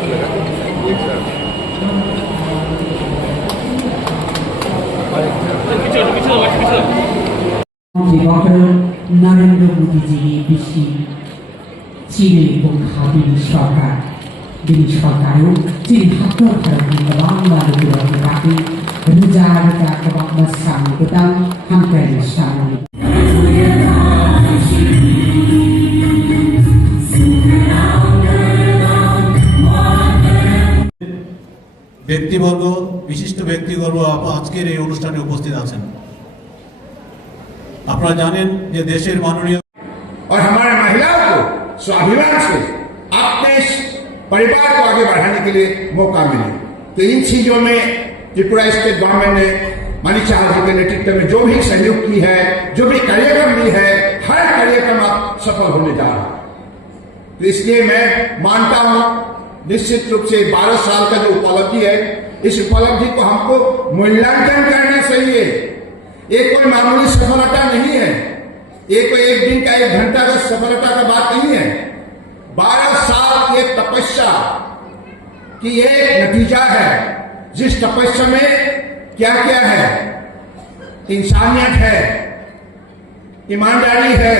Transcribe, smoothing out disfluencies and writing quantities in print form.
हाथ लगा एक साथ ডক্টর নরেন্দ্র মোদীজির বেশি চীনে এবং হাবিল সরকার তিনি সরকারও তিনি hakul harapin bangla negara tapi berjalan ke akabak masam kita hampir sama. ব্যক্তিবর্গ বিশিষ্ট ব্যক্তিবর্গ আজকের এই অনুষ্ঠানে উপস্থিত আছেন। আপনারা জানেন যে দেশের মাননীয় और हमारे महिलाओं को स्वाभिमान से अपने परिवार को आगे बढ़ाने के लिए मौका मिले। तो इन चीजों में त्रिपुरा स्टेट गवर्नमेंट ने माननीय शाह के नेतृत्व में जो भी सहयोग की है, जो भी कार्यक्रम ली है, हर कार्यक्रम आप सफल होने जा रहा है। तो इसलिए मैं मानता हूं निश्चित रूप से 12 साल का जो उपलब्धि है, इस उपलब्धि को हमको मूल्यांकन करना चाहिए। ये कोई मामूली सफलता नहीं है, ये कोई एक दिन का 1 घंटा का सफलता का बात नहीं है। 12 साल की एक तपस्या की एक नतीजा है। जिस तपस्या में क्या क्या है, इंसानियत है, ईमानदारी है,